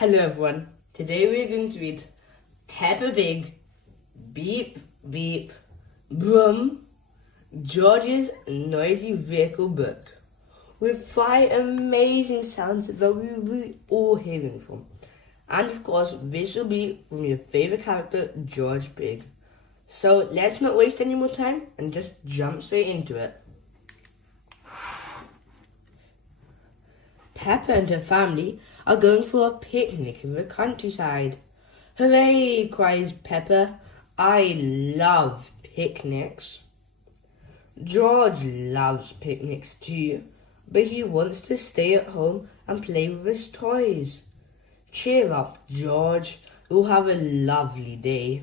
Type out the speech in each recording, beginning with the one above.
Hello everyone, today we are going to read Peppa Pig, Beep Beep, Brum, George's Noisy Vehicle book with 5 amazing sounds that we will be all hearing from. And of course, this will be from your favourite character, George Pig. So let's not waste any more time and just jump straight into it. Peppa and her family are going for a picnic in the countryside. Hooray, cries Peppa. I love picnics. George loves picnics too, but he wants to stay at home and play with his toys. Cheer up, George. We'll have a lovely day,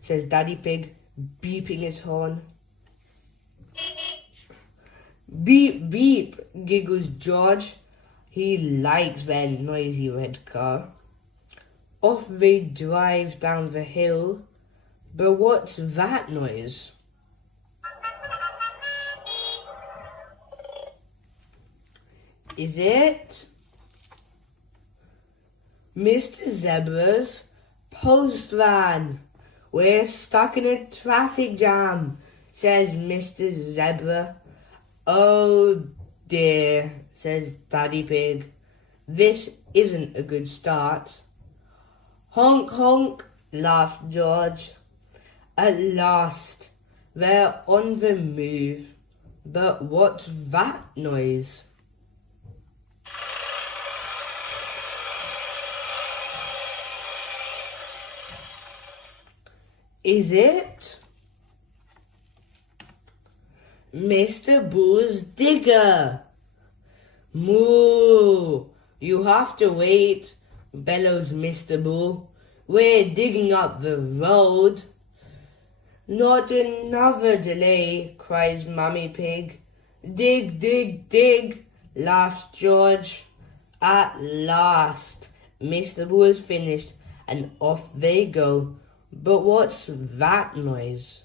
says Daddy Pig, beeping his horn. Beep, beep, giggles George. He likes their noisy red car. Off they drive down the hill. But what's that noise? Is it Mr. Zebra's post van? We're stuck in a traffic jam, says Mr. Zebra. Oh dear, says Daddy Pig. This isn't a good start. Honk honk, laughed George. At last, they're on the move. But what's that noise? Is it Mr. Bull's digger? Moo! You have to wait, bellows Mr. Bull. We're digging up the road. Not another delay, cries Mummy Pig. Dig, dig, dig, laughs George. At last, Mr. Bull is finished and off they go. But what's that noise?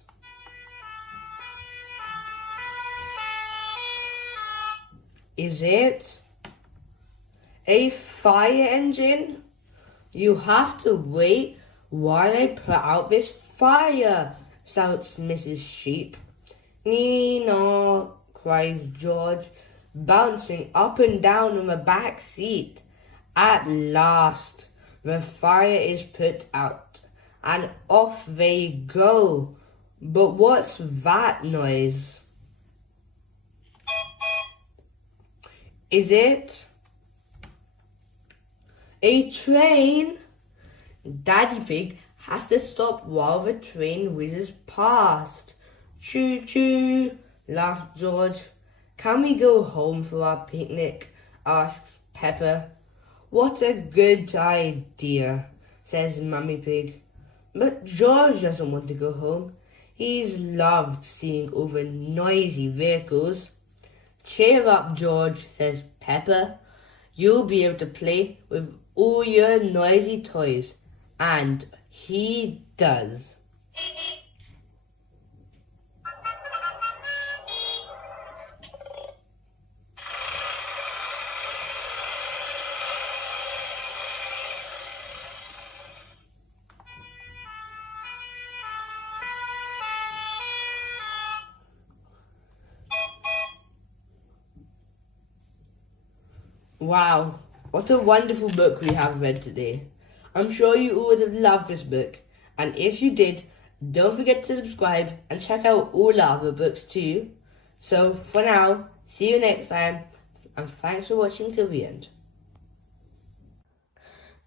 Is it a fire engine? You have to wait while I put out this fire, shouts Mrs. Sheep. Nee-naw, cries George, bouncing up and down on the back seat. At last, the fire is put out, and off they go. But what's that noise? Is it a train? Daddy Pig has to stop while the train whizzes past. Choo choo, laughed George. Can we go home for our picnic? Asks Peppa. What a good idea, says Mummy Pig. But George doesn't want to go home. He's loved seeing all the noisy vehicles. Cheer up, George, says Peppa. You'll be able to play with all your noisy toys. And he does. Wow, what a wonderful book we have read today. I'm sure you all would have loved this book, and if you did, don't forget to subscribe and check out all our other books too. So for now, see you next time, and thanks for watching till the end.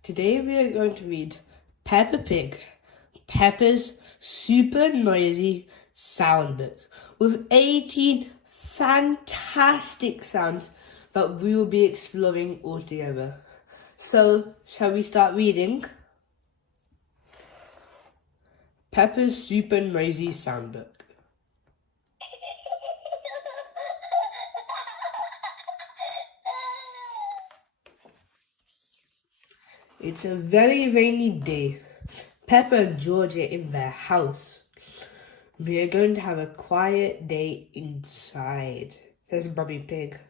Today we are going to read Peppa Pig, Peppa's super noisy sound book, with 18 fantastic sounds that we will be exploring all together. So, shall we start reading? Peppa's Super Noisy Soundbook. It's a very rainy day. Peppa and George are in their house. We are going to have a quiet day inside, says Bobby Pig.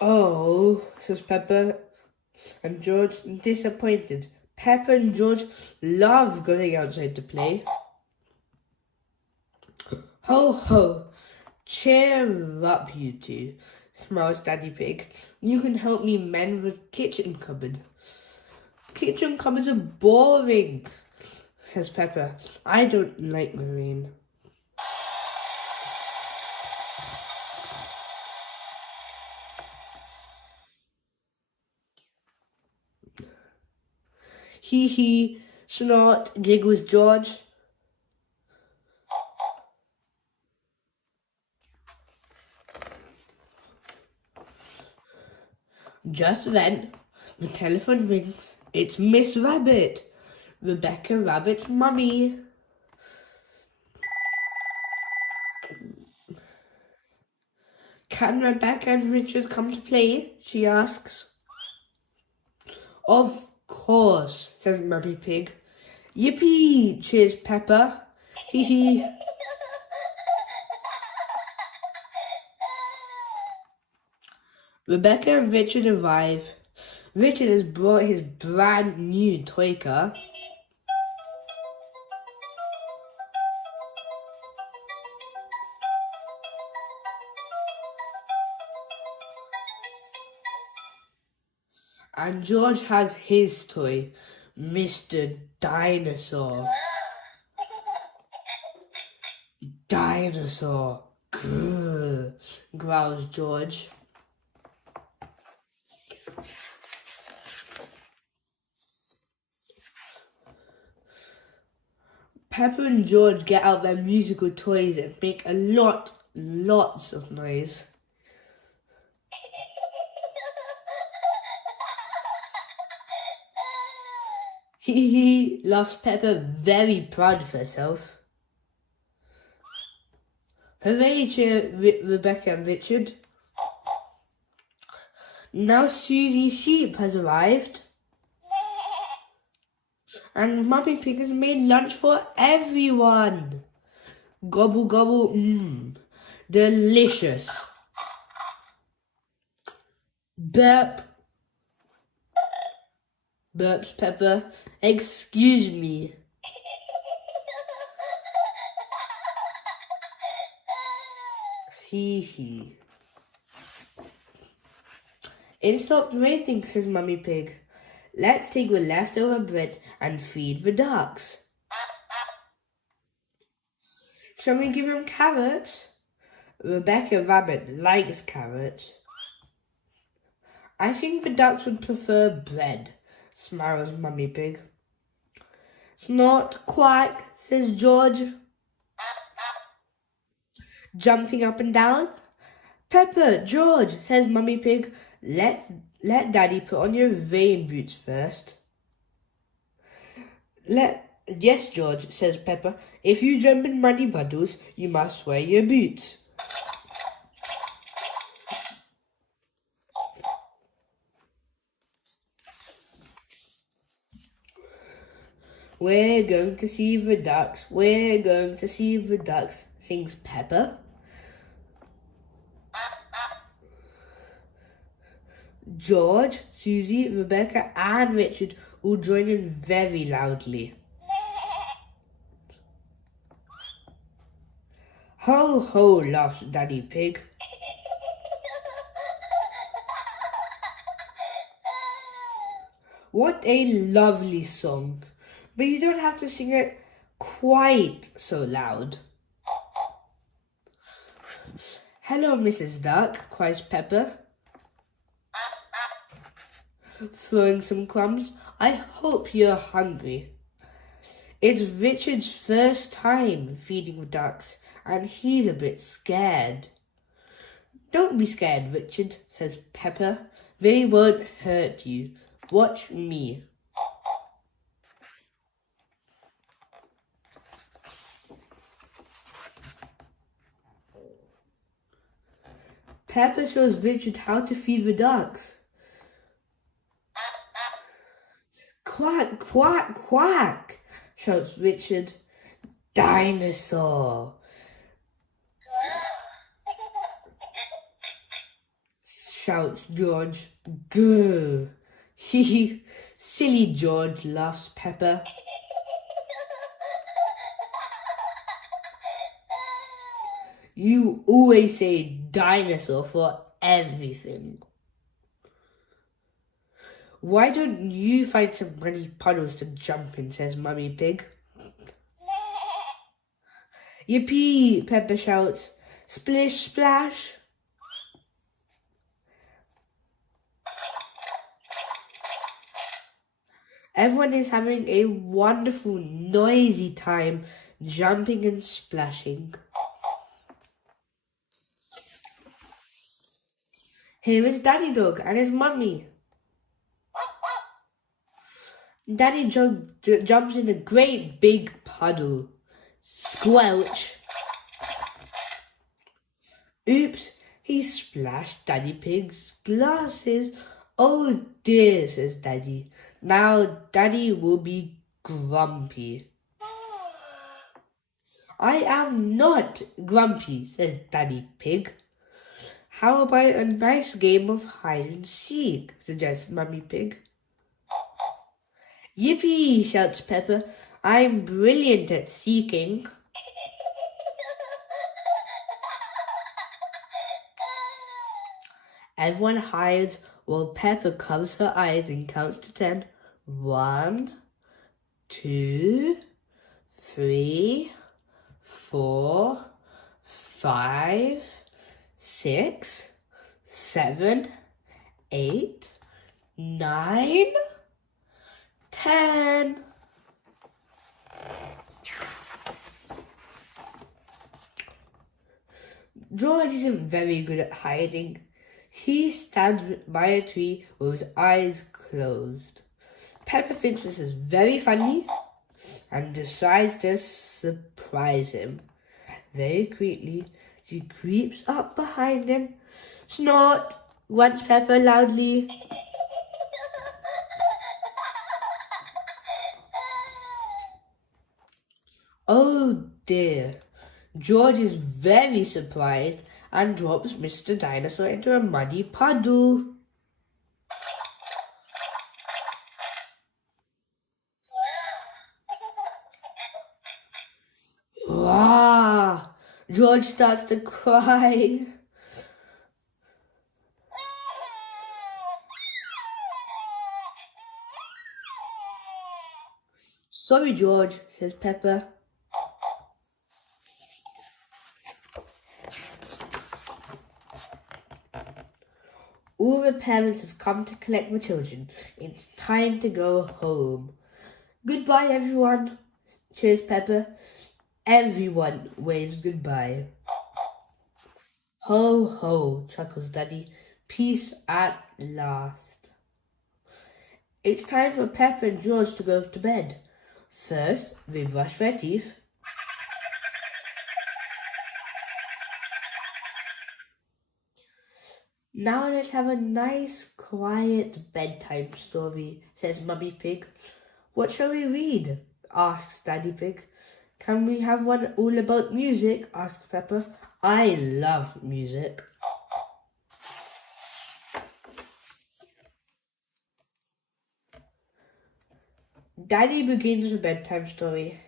Oh, says Peppa and George, disappointed. Peppa and George love going outside to play. Ho ho, cheer up you two, smiles Daddy Pig. You can help me mend the kitchen cupboard. Kitchen cupboards are boring, says Peppa. I don't like the rain. Hee hee, snort, giggles George. Just then, the telephone rings. It's Miss Rabbit, Rebecca Rabbit's mummy. Can Rebecca and Richard come to play? She asks. Of course, says Mummy Pig. Yippee, cheers Peppa. Hee hee. Rebecca and Richard arrive. Richard has brought his brand new toy car. And George has his toy, Mr. Dinosaur. Dinosaur. Grrr, growls George. Peppa and George get out their musical toys and make lots of noise. Hee hee, laughs Peppa, very proud of herself. Hooray, cheer Rebecca and Richard. Now Susie Sheep has arrived. And Mummy Pig has made lunch for everyone. Gobble gobble, delicious. Burp. Burps Peppa. Excuse me. Hee hee. It stopped raining, says Mummy Pig. Let's take the leftover bread and feed the ducks. Shall we give them carrots? Rebecca Rabbit likes carrots. I think the ducks would prefer bread, smiles Mummy Pig. Snort, quack, says George, jumping up and down. Peppa, George, says Mummy Pig, let Daddy put on your rain boots first. Yes, George, says Peppa. If you jump in muddy puddles, you must wear your boots. We're going to see the ducks. We're going to see the ducks, sings Peppa. George, Susie, Rebecca and Richard all join in very loudly. Ho ho, laughs Daddy Pig. What a lovely song. But you don't have to sing it quite so loud. Hello, Mrs. Duck, cries Peppa, throwing some crumbs. I hope you're hungry. It's Richard's first time feeding the ducks, and he's a bit scared. Don't be scared, Richard, says Peppa. They won't hurt you. Watch me. Peppa shows Richard how to feed the ducks. Quack, quack, quack, shouts Richard. Dinosaur. shouts George. Grr. Hee silly George, laughs Peppa. You always say dinosaur for everything. Why don't you find some muddy puddles to jump in, says Mummy Pig. Yippee, Peppa shouts. Splish splash. Everyone is having a wonderful, noisy time jumping and splashing. Here is Daddy Dog and his mummy. Daddy jumps in a great big puddle. Squelch. Oops, he splashed Daddy Pig's glasses. Oh dear, says Daddy. Now Daddy will be grumpy. I am not grumpy, says Daddy Pig. How about a nice game of hide and seek, suggests Mummy Pig. Yippee, shouts Peppa. I'm brilliant at seeking. Everyone hides while Peppa covers her eyes and counts to 10. 1, 2, 3, 4, 5, 6, 7, 8, 9, 10. George isn't very good at hiding. He stands by a tree with his eyes closed. Peppa thinks this is very funny and decides to surprise him. Very quickly, she creeps up behind him. Snort, wants Peppa loudly. Oh dear. George is very surprised and drops Mr. Dinosaur into a muddy puddle. Ah! George starts to cry. Sorry, George, says Peppa. All the parents have come to collect the children. It's time to go home. Goodbye, everyone, cheers Peppa. Everyone waves goodbye. Ho, ho, chuckles Daddy. Peace at last. It's time for Peppa and George to go to bed. First, they brush their teeth. Now let's have a nice, quiet bedtime story, says Mummy Pig. What shall we read? Asks Daddy Pig. Can we have one all about music? Asks Peppa. I love music. Daddy begins a bedtime story.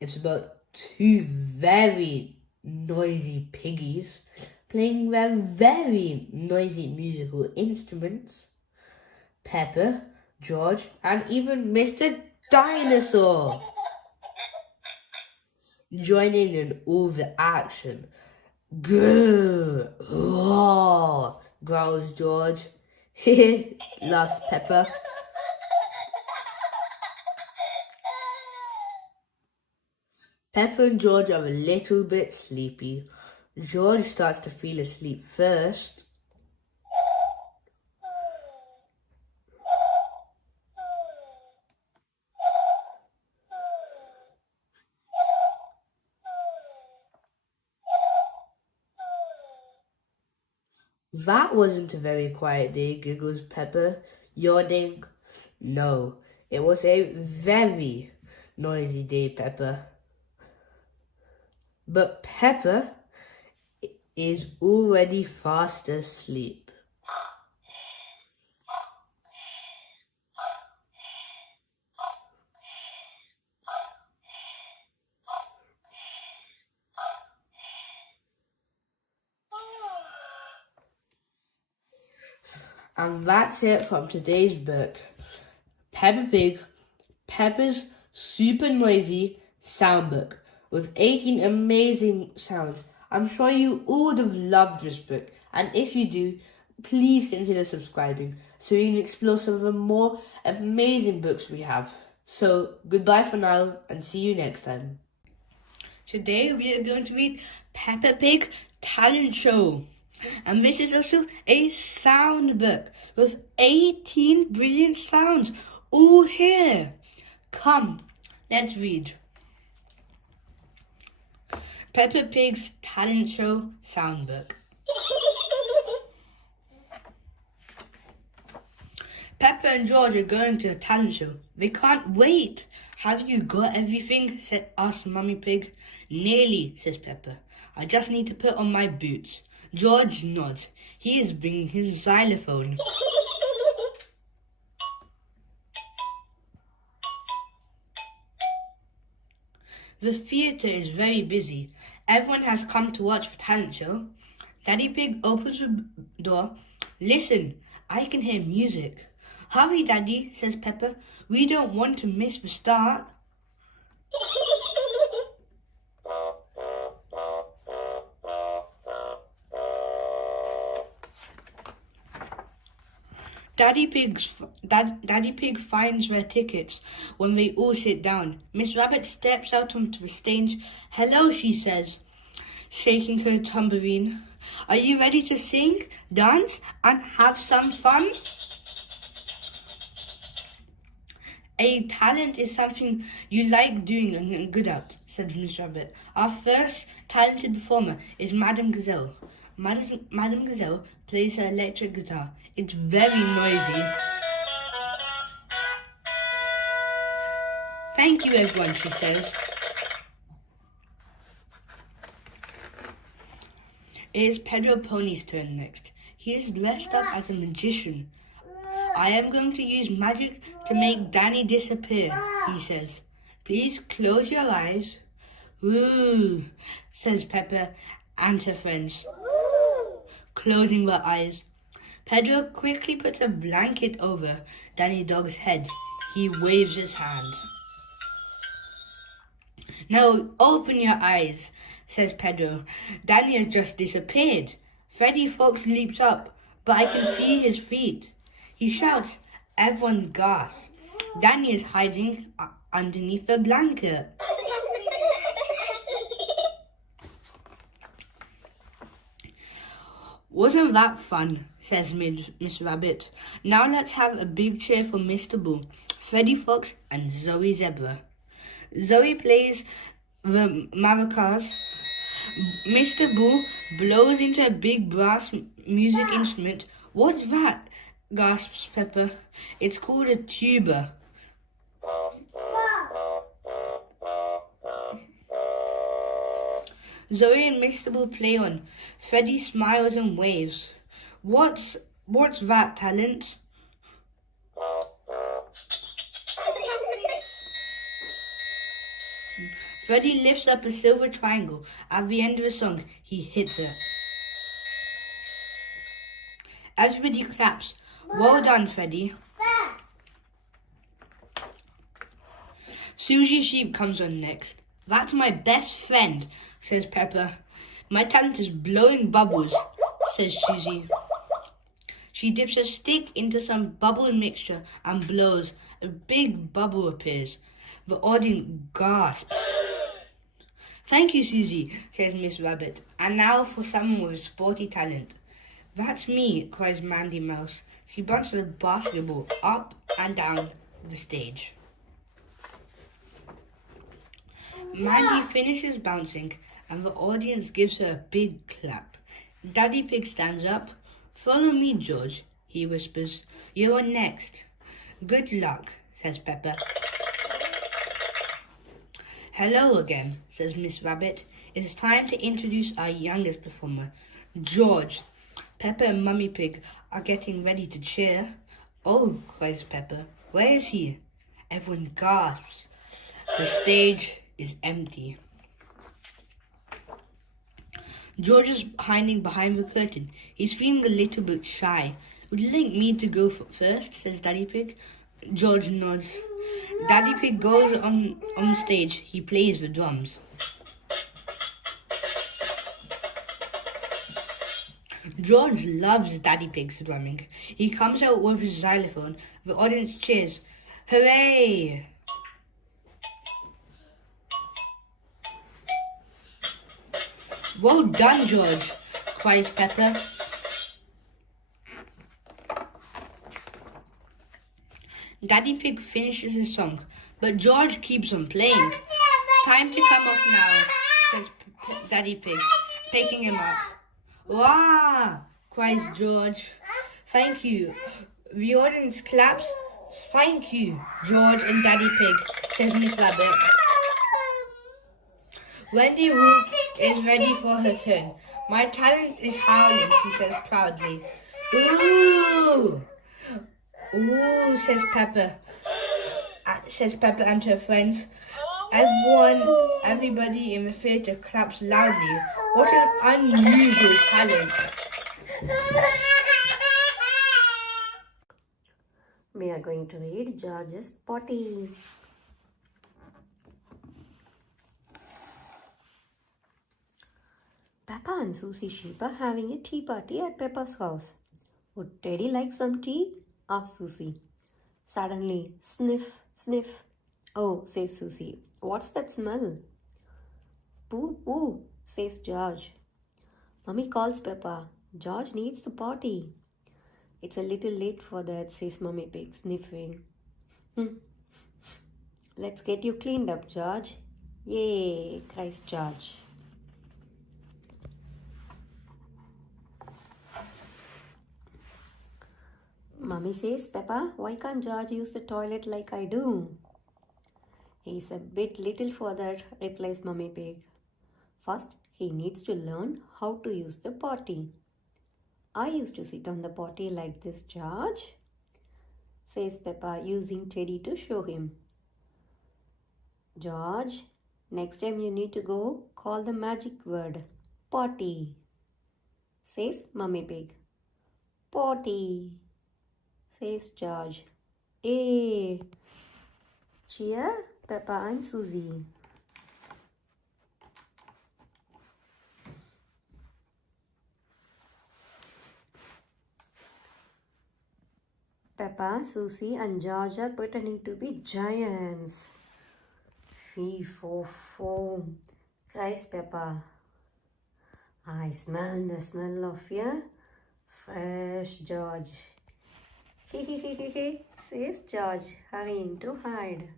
It's about two very noisy piggies playing their very noisy musical instruments. Peppa, George, and even Mr. Dinosaur joining in all the action. Grrr, roar, growls George. Heh, laughs Peppa. Peppa and George are a little bit sleepy. George starts to feel asleep first. That wasn't a very quiet day, giggles Peppa, yawning. No, it was a very noisy day, Peppa. But Peppa is already fast asleep. And that's it from today's book. Peppa Pig, Peppa's super noisy sound book with 18 amazing sounds. I'm sure you all would have loved this book, and if you do, please consider subscribing so you can explore some of the more amazing books we have. So, goodbye for now, and see you next time. Today we are going to read Peppa Pig Talent Show. And this is also a sound book with 18 brilliant sounds all here. Come, let's read. Peppa Pig's Talent Show sound book. Peppa and George are going to a talent show. They can't wait. Have you got everything? asked Mummy Pig. Nearly, says Peppa. I just need to put on my boots. George nods. He is bringing his xylophone. The theatre is very busy. Everyone has come to watch the talent show. Daddy Pig opens the door. Listen, I can hear music. Hurry, Daddy, says Peppa. We don't want to miss the start. Daddy Pig finds their tickets when they all sit down. Miss Rabbit steps out onto the stage. Hello, she says, shaking her tambourine. Are you ready to sing, dance, and have some fun? A talent is something you like doing and good at, said Miss Rabbit. Our first talented performer is Madame Gazelle. Madame Gazelle plays her electric guitar. It's very noisy. Thank you, everyone, she says. It is Pedro Pony's turn next. He is dressed up as a magician. I am going to use magic to make Danny disappear, he says. Please close your eyes. Ooh, says Peppa and her friends, closing their eyes. Pedro quickly puts a blanket over Danny Dog's head. He waves his hand. Now open your eyes, says Pedro. Danny has just disappeared. Freddy Fox leaps up, but I can see his feet. He shouts. Everyone gasps. Danny is hiding underneath the blanket. Wasn't that fun, says Miss Rabbit. Now let's have a big cheer for Mr. Bull, Freddy Fox, and Zoe Zebra. Zoe plays the maracas. Mr. Bull blows into a big brass music instrument. What's that? Gasps Peppa. It's called a tuba. Zoe and Mr. Bull play on. Freddy smiles and waves. What's that, Talent? Freddy lifts up a silver triangle. At the end of the song, he hits it. Everybody claps. Well done, Freddy. Susie Sheep comes on next. That's my best friend, says Peppa. My talent is blowing bubbles, says Susie. She dips a stick into some bubble mixture and blows. A big bubble appears. The audience gasps. Thank you, Susie, says Miss Rabbit. And now for someone with a sporty talent. That's me, cries Mandy Mouse. She bounces a basketball up and down the stage. Mandy finishes bouncing and the audience gives her a big clap. Daddy Pig stands up. Follow me, George, he whispers. You're next. Good luck, says Peppa. Hello again, says Miss Rabbit. It's time to introduce our youngest performer, George. Peppa and Mummy Pig are getting ready to cheer. Oh, cries Peppa. Where is he? Everyone gasps. The stage is empty. George is hiding behind the curtain. He's feeling a little bit shy. Would you like me to go first? Says Daddy Pig. George nods. Daddy Pig goes on stage. He plays the drums. George loves Daddy Pig's drumming. He comes out with his xylophone. The audience cheers. Hooray! Well done, George, cries Peppa. Daddy Pig finishes his song, but George keeps on playing. Time to come off now, says Daddy Pig, picking him up. Wow, cries George. Thank you. The audience claps. Thank you, George and Daddy Pig, says Miss Rabbit. Wendy Wolf is ready for her turn. My talent is howling, she says proudly. Ooh! Ooh, says Peppa. Says Peppa and her friends. Everybody in the theatre claps loudly. What an unusual talent. We are going to read George's Potty. Peppa and Susie Sheep are having a tea party at Peppa's house. Would Teddy like some tea? Asked Susie. Suddenly, sniff, sniff. Oh, says Susie. What's that smell? Pooh, pooh, says George. Mummy calls Peppa. George needs to potty. It's a little late for that, says Mummy Pig, sniffing. Let's get you cleaned up, George. Yay, cries George. Mummy says, Peppa, why can't George use the toilet like I do? He's a bit little for that, replies Mummy Pig. First, he needs to learn how to use the potty. I used to sit on the potty like this, George, says Peppa, using Teddy to show him. George, next time you need to go, call the magic word, potty, says Mummy Pig. Potty, says George. Hey, cheer Peppa and Susie. Peppa, Susie and George are pretending to be giants. Fee, fo, foam, cries Peppa. I smell the smell of your fresh George. He, says George, hurrying to hide.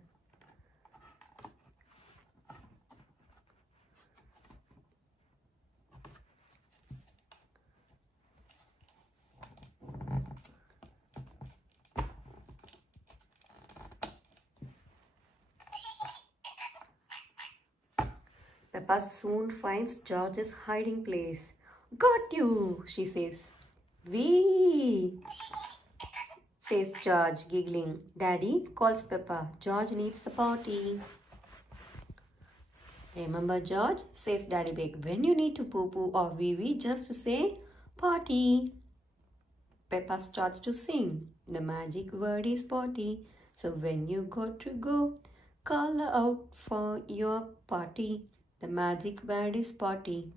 Peppa soon finds George's hiding place. Got you, she says. Wee, says George, giggling. Daddy, calls Peppa. George needs the potty. Remember, George, says Daddy Pig, when you need to poo-poo or wee-wee, just say potty. Peppa starts to sing. The magic word is potty. So when you got to go, call out for your potty. The magic word is potty.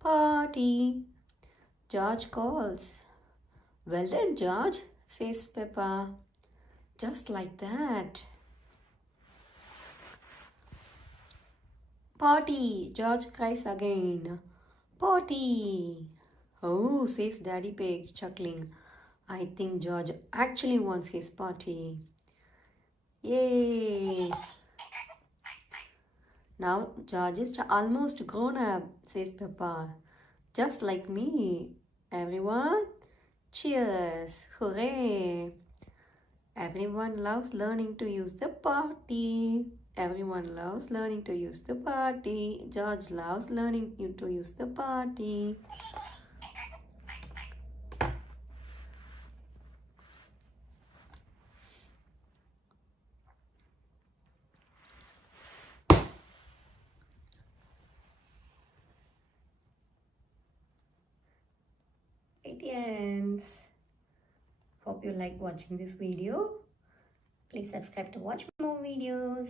Potty. George calls. Well done, George, says Peppa. Just like that. Potty, George cries again. Potty. Oh, says Daddy Pig, chuckling. I think George actually wants his potty. Yay! Now George is almost grown up, says Peppa. Just like me. Everyone, cheers! Hooray! Everyone loves learning to use the potty. Everyone loves learning to use the potty. George loves learning to use the potty. It ends. hope you like watching this video. Please subscribe to watch more videos.